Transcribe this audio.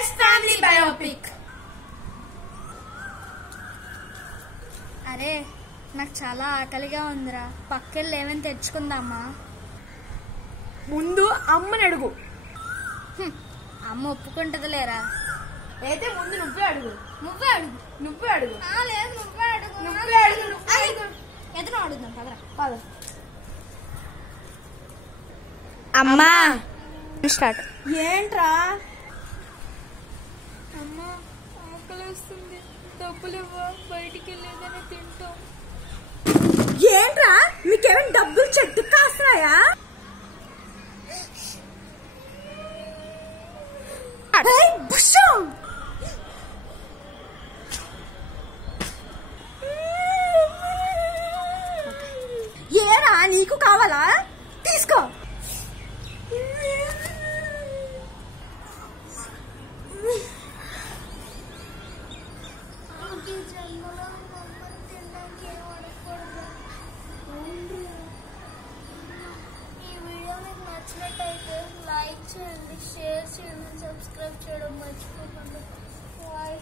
Best family biopic. అరే నాకు చాలా ఆకలిగా ఉందిరా, పక్కెళ్ళి ఏమైనా తెచ్చుకుందామా? ముందు అమ్మని అడుగు. అమ్మ ఒప్పుకుంటది లేరా? అయితే ముందు నువ్వే అడుగు. నువ్వే అడుగు. నువ్వే అడుగు. లేదు నువ్వే అడుగు. నువ్వే అడుగు. ఎదురు అడుగుదాం పదరా. పద. అమ్మా స్టార్ట్. ఏంట్రా? అమ్మా ఆకలిస్తుంది, డబ్బులు ఇవ్వ, బయటికి వెళ్ళేదని తింటాం. ఏంట్రా మీకేమైనా డబ్బులు చెట్టు కాస్తున్నాయా? ఏరా నీకు కావాలా? తీసుకో. లైక్ చేయండి, షేర్ చేయండి, సబ్స్క్రైబ్ చేయడం మర్చిపోకండి. బాయ్.